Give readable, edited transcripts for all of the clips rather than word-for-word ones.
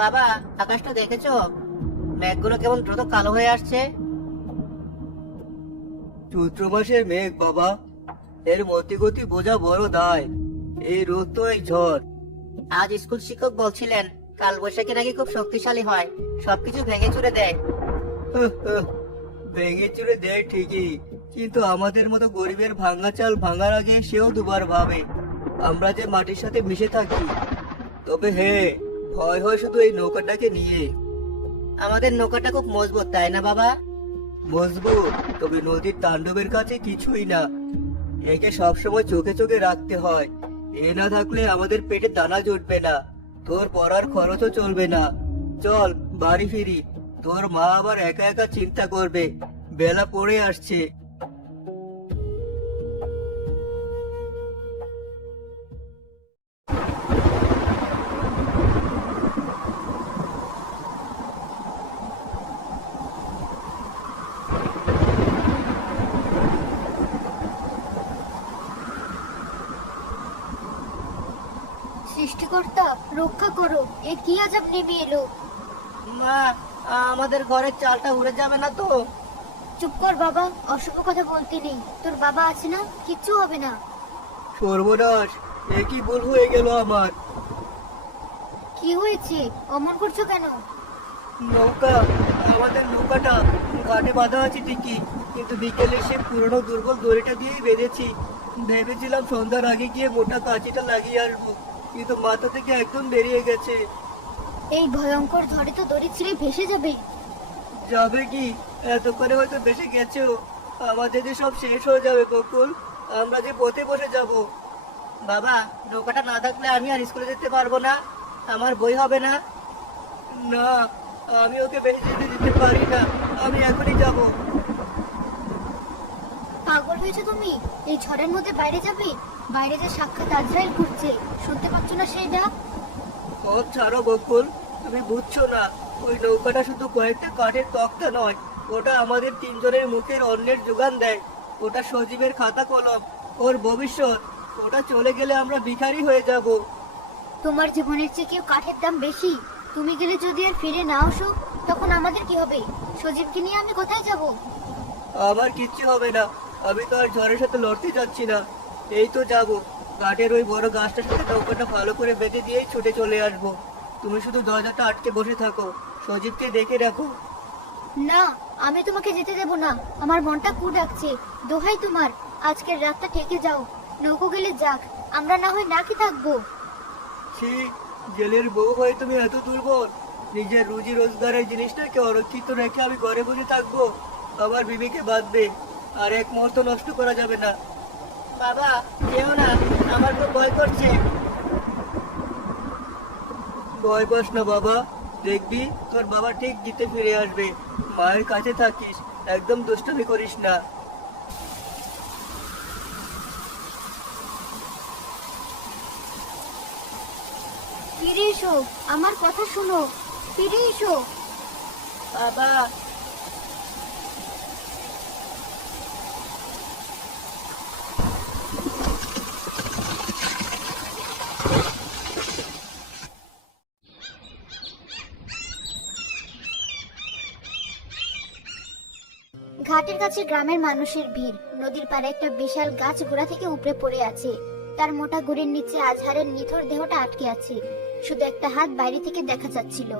বাবা, আকাশটা দেখেছো? মেঘগুলো কেমন দ্রুত কালো হয়ে আসছে। চৈত্র মাসের মেঘ বাবা, এর মতি গতি বোঝা বড় দায়। এই রোদ তো এই ঝড়। আজ স্কুল শিক্ষক বলছিলেন কাল বৈশাখী নাকি খুব শক্তিশালী হয়, সবকিছু ভেঙে চুরে দেয়। ভেঙে চুরে দেয় ঠিকই, কিন্তু আমাদের মতো গরিবের ভাঙা চাল ভাঙার আগে সেও দুবার ভাবে আমরা যে মাটির সাথে মিশে থাকি। তবে হ্যাঁ, ভয় হয় শুধু এই নৌকাটাকে নিয়ে। আমাদের নৌকাটা খুব মজবুত, তাই না বাবা? মজবুত, তবে নদীর তাণ্ডবের কাছে কিছুই না। একে সবসময় চোখে চোখে রাখতে হয়। এ না থাকলে আমাদের পেটে দানা জুটবে না, তোর পড়ার খরচও চলবে না। চল বাড়ি ফিরি, তোর মা আবার একা একা চিন্তা করবে। বেলা পড়ে আসছে। সৃষ্টিকর্তা, রক্ষা করো, এ কি আজব নেমে এলো। মা, আমাদের ঘরের চালটা উড়ে যাবে না তো? চুপ কর বাবা, অশুভ কথা বলতে নেই। তোর বাবা আছে না, কিচ্ছু হবে না। সর্বনাশ, এ কি ভুল হয়ে গেল আমার। কি হয়েছে, অমন করছো কেন? নৌকা, আমাদের নৌকাটা ঘাটে বাঁধা আছে ঠিকই, কিন্তু বিকেলে সে পুরনো দুর্বল দড়িটা দিয়েই বেঁধেছি। ভেবেছিলাম সন্ধ্যার আগে গিয়ে মোটা কাঁচিটা লাগিয়ে আসবো, কিন্তু মাথা থেকে একদম বেরিয়ে গেছে। এই ভয়ঙ্কর ঝড়ে তো দড়ি ছিঁড়ে ভেসে যাবে। যাবে কি, এত করে হয়তো বেশি গেছেও। আমাদের যে সব শেষ হয়ে যাবে বকুল, আমরা যে পথে বসে যাব। বাবা, নৌকাটা না থাকলে আমি আর স্কুলে যেতে পারবো না, আমার বই হবে না। না, আমি ওকে বেশি যেতে দিতে পারি না। আমি এখনই যাব। পাগল হয়েছো তুমি? এই ঝড়ের মধ্যে বাইরে যাবে? বাইরে যে সাক্ষাৎ আজরাইল ঘুরছে, শুনতে পাচ্ছ না সেই ডাক? সব ছাড়ো বকুল, তুমি বুঝছো না। ওই নৌকাটা শুধু কয়েকটা কাঠের তক্তা নয়, ওটা আমাদের তিনজনের মুখের অন্যের যোগান দেয়। ওটা সজীবের খাতা কলম, ওর ভবিষ্যৎ। ওটা চলে গেলে আমরা ভিখারি হয়ে যাব। তোমার জীবনের চেয়ে কেউ কাঠের দাম বেশি? তুমি গেলে যদি আর ফিরে না আসো, তখন আমাদের কি হবে? সজীবকে নিয়ে আমি কোথায় যাব? আমার কিচ্ছু হবে না, আমি তো আর ঝড়ের সাথে লড়তে যাচ্ছি না। এই তো যাব, কাঠের ওই বড় গাছটার সাথে নৌকাটা ভালো করে বেঁধে দিয়েই ছুটে চলে আসবো। তুমি শুধু দরজাটা আটকে বসে থাকো, সজীবকে দেখে রাখো। না, আমি তোমাকে যেতে দেব না। আমার মনটা কু ডাকছে। দোহাই তোমার, আজকের রাতটা থেকে যাও। নৌকো গেলে যাক, আমরা না হয় না কি থাকবো। ছি, জেলের বউ হয়ে তুমি এত দুর্বল। নিজের রুজি রোজগারের জিনিসটাকে অরক্ষিত রেখে আমি ঘরে বসে থাকবো? আমার বিবিকে বাঁধবে, আর এক মুহূর্ত নষ্ট করা যাবে না। বাবা, যেও না, আমার খুব ভয় করছে। ভয় পাস না বাবা, দেখবি তোর বাবা ঠিক জিতে ফিরে আসবে। মায়ের কাছে থাকিস, একদম দুষ্টুমি করিস না। ফিরে এসো, আমার কথা শোনো, ফিরে এসো। বাবা, ঘাটের কাছে গ্রামের মানুষের ভিড়। নদীর পাড়ে একটা বিশাল গাছ গোড়া থেকে উপড়ে পড়ে আছে। তার মোটা গুড়ির নিচে আজহারের নিথর দেহটা আটকে আছে। শুধু একটা হাত বাইরে থেকে দেখা যাচ্ছিল।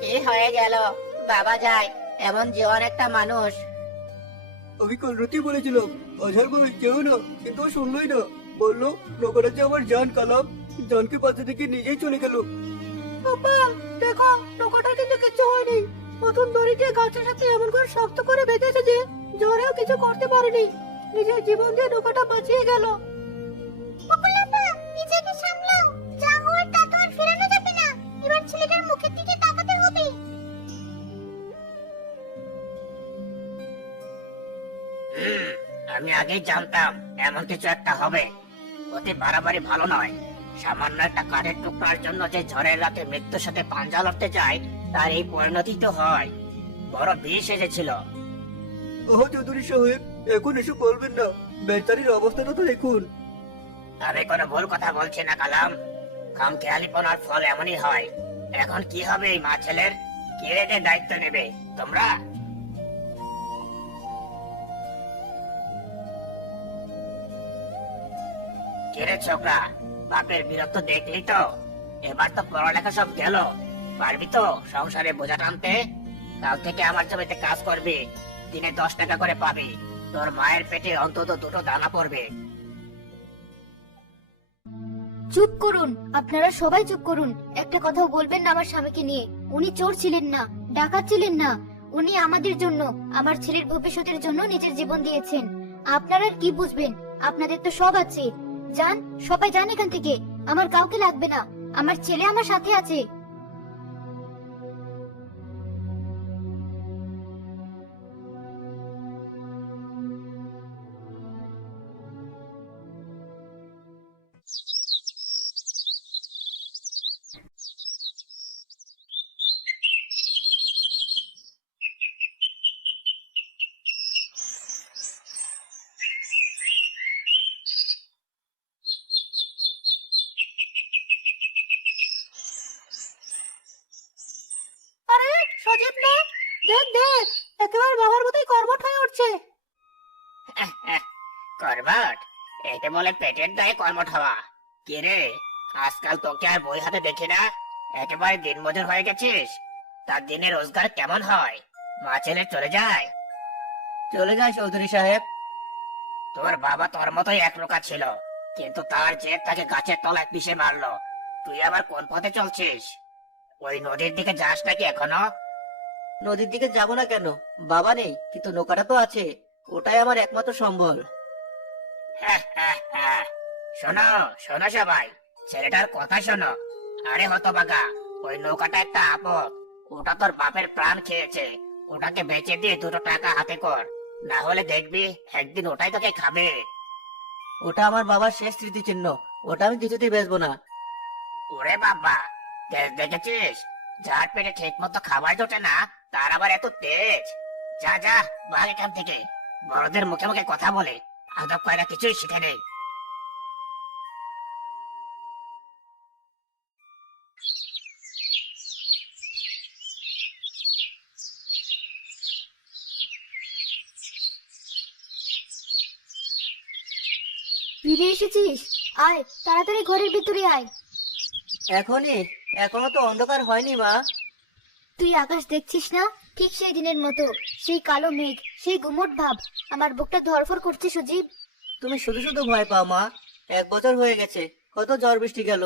কি হয়ে গেল? বাবা যায়, এমন জীবন একটা মানুষ। আমি কাল রাতে বলেছিলাম আজহার বউ কেউ না, কিন্তু ও শুনলই না। বললো নৌকাটা যে আমার জান কালাম, জানকে পাশে থেকে নিজেই চলে গেল। বাবা, দেখো, নৌকাটার কিন্তু কিছু হয়নি। নতুন দড়িতে গাছের সাথে এমন করে শক্ত করে বেঁধেছে যে ঝড়েও কিছু করতে পারেনি। নিজের জীবন দিয়ে নৌকাটা বাঁচিয়ে গেল। নিজেকে সামলাও, যা হওয়ার তা তো আর ফেরানো যাবে না। এবার ছেলেটার মুখের দিকে তাকাতে হবে। আমি আগেই জানতাম এমন কিছু একটা হবে। অতি বাড়াবাড়ি ভালো নয়। সামান্য একটা কাঠের টুকরার জন্য যে ঝড়ের রাতে মৃত্যুর সাথে পাঞ্জা লড়তে যায়, তার এই পরিণতি তো হয়। বড় বিষ এসেছিল। ওহ চৌধুরী সাহেব, এখন এসব বলবেন না, বেচারির অবস্থাটা তো দেখুন। আমি কোনো ভুল কথা বলছি না কালাম। খামখেয়ালিপনার ফল এমনই হয়। এখন কি হবে এই মা ছেলের? কে এদের দায়িত্ব নেবে? তোমরা? কিরে ছোকরা, বাপের বীরত্ব দেখলি তো? এবার তো পড়ালেখা সব গেল। পারবি তো সংসারে বোঝা টানতে? কাল থেকে আমার জমিতে কাজ করবি, দিনে 10 টাকা করে পাবি। তোর মায়ের পেটে অন্তত 2টো দানা পড়বে। চুপ করুন, আপনারা সবাই চুপ করুন। একটা কথাও বলবেন না আমার স্বামীকে নিয়ে। উনি চোর ছিলেন না, ডাকাত ছিলেন না। উনি আমাদের জন্য, আমার ছেলের ভবিষ্যতের জন্য নিজের জীবন দিয়েছেন। আপনারা আর কি বুঝবেন? আপনাদের তো সব আছে। যান, সবাই যান এখান থেকে। আমার কাউকে লাগবে না, আমার ছেলে আমার সাথে আছে। আরে সজীব না, দেখ দেখ, একেবারে বাবার মতোই কর্মঠ হয়ে উঠছে। কর্মঠ? একে বলে পেটের দায়ে কর্মঠ হওয়া? কি রে, আজকাল তোকে আর বই হাতে দেখি না। একেবারে দিনমজুর হয়ে গেছিস। তার দিনে রোজগার কেমন হয়? মা ছেলে চলে যায়? চলে যায় চৌধুরী সাহেব। তোর বাবা তোর মতোই এক প্রকার ছিল, কিন্তু তার জেদ তাকে গাছের তলায় পিষে মারলো। তুই আবার কোন পথে চলছিস? ওই নদীর দিকে যাস নাকি এখনো? নদীর দিকে যাব না কেন? বাবা নেই, কিন্তু নৌকাটা তো আছে, ওটাই আমার একমাত্র সম্বল। শোনো শোনো সবাই, ছেলেটার কথা শোনো। আরে হতভাগা, ওই নৌকাটা একটা আপদ। ওটা তোর বাপের প্রাণ খেয়েছে। ওটাকে বেচে দিয়ে 2টো টাকা হাতে কর, না হলে দেখবি একদিন ওটাই তোকে খাবে। ওটা আমার বাবার শেষ স্মৃতিচিহ্ন, ওটা আমি কিছুতেই বেচবো না। ওরে বাবা, তেজ দেখেছিস? যার পেটে ঠিক মতো খাবার জোটে না, তার আবার এত তেজ। যা যা, ভাগ এখান থেকে। বড়দের মুখে মুখে কথা বলে আদব কায়দা কিছুই শিখে নেই। ফিরে এসেছিস? আয় তাড়াতাড়ি ঘরের ভিতরে আয়। এখনই? এখনো তো অন্ধকার হয়নি মা। তুই আকাশ দেখছিস না? ঠিক সেই দিনের মতো, সেই কালো মেঘ, সেই গুমট ভাব। আমার বুকটা ধড়ফড় করছে সজীব। তুমি শুধু শুধু ভয় পাও মা। 1 বছর হয়ে গেছে, কত ঝড় বৃষ্টি গেল।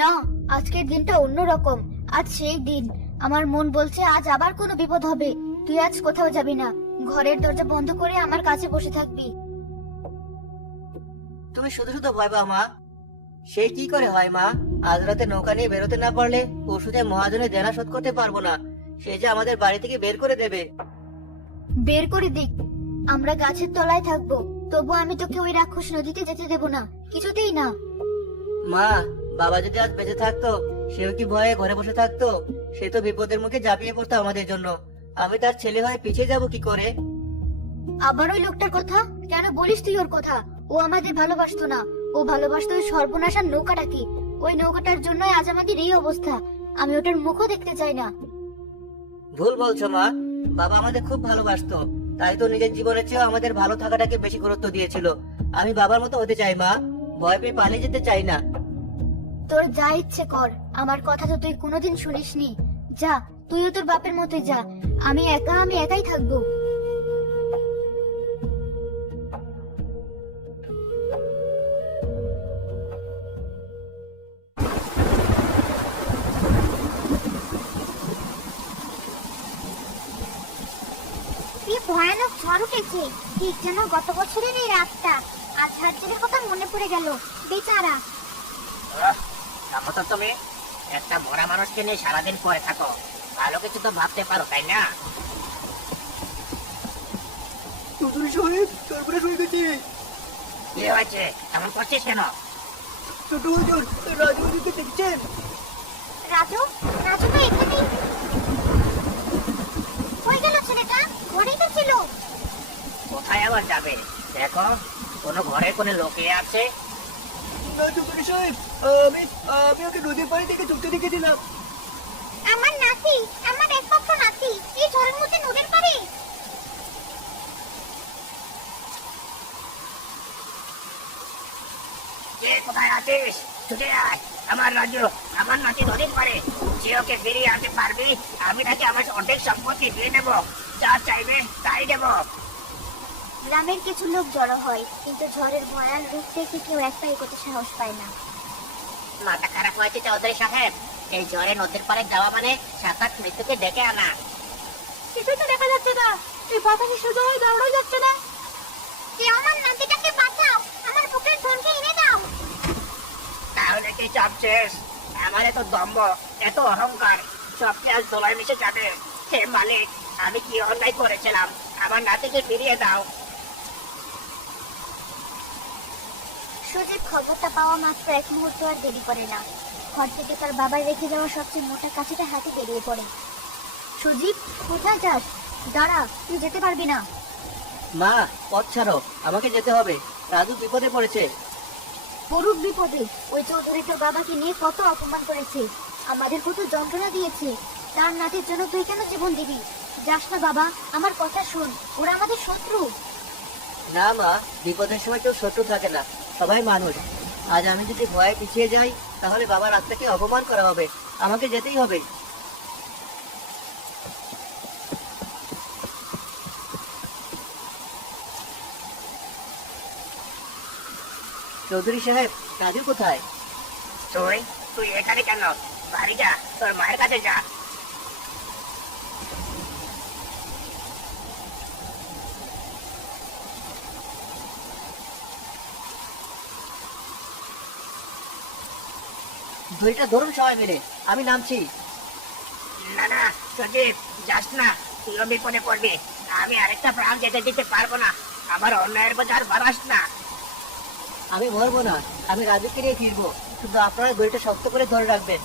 না, আজকের দিনটা অন্যরকম। আজ সেই দিন। আমার মন বলছে আজ আবার কোনো বিপদ হবে। তুই আজ কোথাও যাবি না, ঘরের দরজা বন্ধ করে আমার কাছে বসে থাকবি। তুমি শুধু শুধু ভয় পাও মা। সে কি করে হয় মা? আজ রাতে নৌকা নিয়ে বেরোতে না পারলে পরশু যে মহাজনের দেনা শোধ করতে পারবো না। সে যে আমাদের বাড়ি থেকে বের করে দেবে। বের করে দিক, আমরা গাছের তলায় থাকবো, তবু আমি তোকে ওই রাক্ষস নদীতে যেতে দেব না, কিছুতেই না। মা, বাবা যদি আজ বেঁচে থাকতো, সেও কি ভয়ে ঘরে বসে থাকতো? সে তো বিপদের মুখে ঝাঁপিয়ে পড়তো আমাদের জন্য। আমি তার ছেলে হয়ে পিছিয়ে যাব কি করে? আবার ওই লোকটার কথা কেন বলিস তুই? ওর কথা, ও আমাদের ভালোবাসতো না। ও ভালোবাসতো ওই সর্বনাশার নৌকাটাকে। ওই নৌকাটার জন্যই আজ আমাদের এই অবস্থা। আমি ওটার মুখও দেখতে চাই না। ভুল বলছো মা, বাবা আমাদের খুব ভালোবাসতো, তাই তো নিজের জীবনের চেয়েও আমাদের ভালো থাকাটাকে বেশি গুরুত্ব দিয়েছিল। আমি বাবার মতো হতে চাই মা, ভয় পেয়ে পালিয়ে যেতে চাই না। তোর যা ইচ্ছে কর, আমার কথা তো তুই কোনোদিন শুনিসনি। যা, তুইও তোর বাপের মতোই যা। আমি একাই থাকবো। কি ভয়ানক ঝড় উঠেছে, ঠিক যেন গত বছরের এই রাতটা। আজ হাজারের কথা মনে পড়ে গেল, বেচারা। থামো তো তুমি। একটা মরা মানুষকে নিয়ে সারাদিন পরে থাকো, ভালো কিছু তো ভাবতে পারো তাই না? চৌধুরী সাহেব, সর্বনাশ হয়ে গেছে। কি হয়েছে? এমন করছিস কেন? ছোট হুজুর, রাজুকে দেখছেন? রাজু, রাজু তো এখানেই। কই গেল ছেলেটা? ঘরেই তো ছিল। কোথায় আবার যাবে? দেখো, কোনো ঘরে কোনো লোকে আছে? না চৌধুরী সাহেব, আমি আমি ওকে নদীর পাড়ি থেকে ছুটতে দেখেছিলাম। আমার নাতি, আমার একমাত্র নাতি এই ঝড়ের মধ্যে নদীর পাড়ে। কে কোথায় আছিস? ছুটে আয়। আমার রাজু, আমার নাতি নদীর পারে। যে ওকে বেরিয়ে আনতে পারবি, আমি তাকে আমার অর্ধেক সম্পত্তি দিয়ে দেবো। যা চাইবে তাই দেবো। গ্রামের কিছু লোক জড়ো হয়, কিন্তু ঝড়ের ভয়াল রূপ দেখে কেউ এক পায়ে করতে সাহস পায় না। মাথা খারাপ হয়েছে চৌধুরী সাহেব। এই ঝড়ে নদীর পাড়ে যাওয়া মানে সাক্ষাৎ মৃত্যুকে ডেকে আনা। কিছুই তো দেখা যাচ্ছে না, এই বাতাসে শুধু হয়ে দৌড়ে যাচ্ছে না। কেউ আমার নাতিটাকে বাঁচাও, আমার বুকের ধনকে এনে দাও। তাহলে কি চাপ শেষ? আমার এত দম্ভ, এত অহংকার, সব কি আজ দোলায় মিশে যাবে? হে মালিক, আমি কি অন্যায় করেছিলাম? আমার নাতিকে ফিরিয়ে দাও। সুজিত খবরটা পাওয়া মাত্র এক মুহূর্ত আর দেরি করে না। ঘর থেকে তার বাবার রেখে যাওয়া সবচেয়ে মোটা কাঠিটা হাতে বেরিয়ে পড়ে। সুজিত, কোথায় যাস? দাঁড়া, তুই যেতে পারবি না। মা, পথ ছাড়ো, আমাকে যেতে হবে। রাজু বিপদে পড়েছে। পড়ুক বিপদে। ওই চৌধুরী তোর বাবাকে নিয়ে কত অপমান করেছে, আমাদের কত যন্ত্রণা দিয়েছে। তার নাতির জন্য তুই কেন জীবন দিবি? যাস না বাবা, আমার কথা শোন, ওরা আমাদের শত্রু। না মা, বিপদের সময় কেউ শত্রু থাকে না, সবাই মানুষ। আজ আমি যদি ভয়ে পিছিয়ে যাই, তাহলে বাবার আত্মাকে অপমান করা হবে। আমাকে যেতেই হবে। চৌধুরী সাহেব, রাজু কোথায়? তুই তুই এখানে কেন? বাড়ি যা, তোর মায়ের কাছে যা। দড়িটা ধরুন সবাই মিলে, আমি নামছি। না না সজীব, যাস না, তুইও বিপদে পড়বি। আমি আরেকটা প্রাণ যেতে দিতে পারবো না। আমার অন্যায়ের বোঝার বাড়াস না। আমি মরবো না, আমি রাজুকে নিয়ে ফিরবো। শুধু আপনারা দড়িটা শক্ত করে ধরে রাখবেন।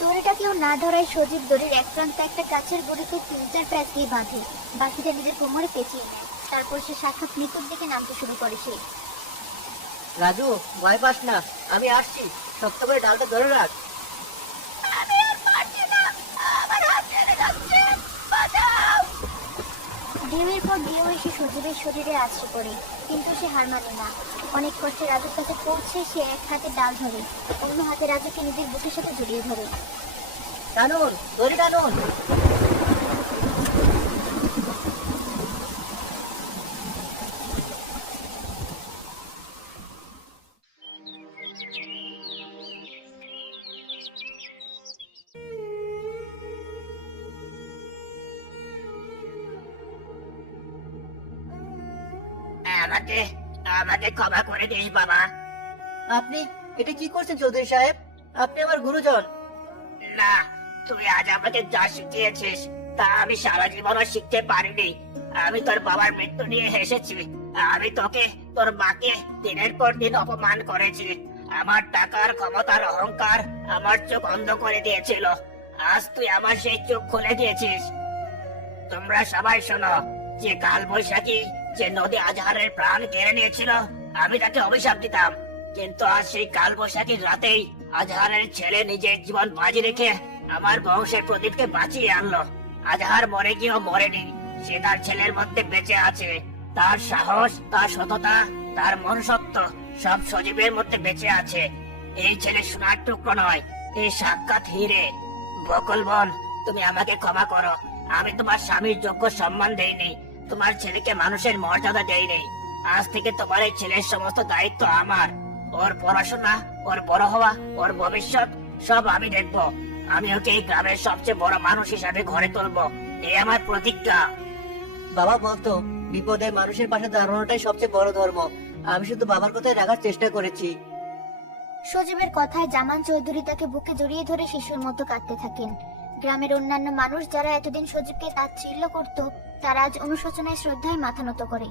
দড়িটা কেউ না ধরায় সজীব দড়ির এক প্রান্তে একটা গাছের গুড়িতে 3-4 প্যাচ দিয়ে বাঁধে, বাকিটা নিজের কোমরে পেঁচিয়ে নেয়। তারপর সে সাক্ষাৎ মৃত্যুর দিকে নামতে শুরু করে। সে রাজু, ভয় পাস না, আমি আসছি। শক্ত করে ডালটা ধরে রাখ। ঢেউয়ের পর ঢেউ এসে সজীবের শরীরে আছড়ে পড়ে, কিন্তু সে হার মানে না। অনেক কষ্টে রাজুর কাছে পৌঁছে সে এক হাতে ডাল ধরে, অন্য হাতে রাজুকে নিজের বুকের সাথে জড়িয়ে ধরে। টানুন, দড়ি টানুন। আমাকে আমাকে ক্ষমা করে দিস বাবা। আপনি এটা কি করছেন চৌধুরী সাহেব? আপনি আমার গুরুজন। না, তুই আজ আমাকে যা শিখিয়েছিস তা আমি সারা জীবনও শিখতে পারিনি। আমি তোর বাবার মৃত্যু নিয়ে হেসেছি। আমি তোকে, তোর মাকে দিনের পর দিন অপমান করেছি। আমার টাকার, ক্ষমতার অহংকার আমার চোখ অন্ধ করে দিয়েছিল। আজ তুই আমার সেই চোখ খুলে দিয়েছিস। তোমরা সবাই শোনো, যে কাল বৈশাখী যে নদী আজহারের প্রাণ কেড়ে নিয়েছিল, আমি তাকে অভিশাপ দিতাম। কিন্তু আজ সেই কাল বৈশাখীর রাতেই আজহারের ছেলে নিজের জীবন বাজি রেখে আমার বংশের প্রদীপকে বাঁচিয়ে আনলো। আজহার মরে গিয়েও মরেনি, সে তার ছেলের মধ্যে বেঁচে আছে। তার সাহস, তার সততা, তার মনুষ্যত্ব সব সজীবের মধ্যে বেঁচে আছে। এই ছেলে সোনার টুকরো নয়, এই সাক্ষাৎ হিরে। বকুল বোন, তুমি আমাকে ক্ষমা করো। আমি তোমার স্বামীর যোগ্য সম্মান দেইনি, তোমার ছেলেকে মানুষের মর্যাদা দেইনি। আজ থেকে তোমার এই ছেলের সমস্ত দায়িত্ব আমার। ওর পড়াশোনা, ওর বড় হওয়া, ওর ভবিষ্যৎ সব আমি দেখবো। আমি ওকে এই গ্রামের সবচেয়ে বড় মানুষ হিসাবে গড়ে তুলবো, এই আমার প্রতিজ্ঞা। বাবা বলতো, বিপদে মানুষের পাশে দাঁড়ানোটাই সবচেয়ে বড় ধর্ম। আমি শুধু বাবার কথাই রাখার চেষ্টা করেছি। সজীবের কথায় জামান চৌধুরী তাকে বুকে জড়িয়ে ধরে শিশুর মতো কাঁদতে থাকেন। গ্রামের অন্যান্য মানুষ যারা এতদিন সজীবকে তাচ্ছিল্য করত, তারা আজ অনুশোচনায় শ্রদ্ধায় মাথা নত করে।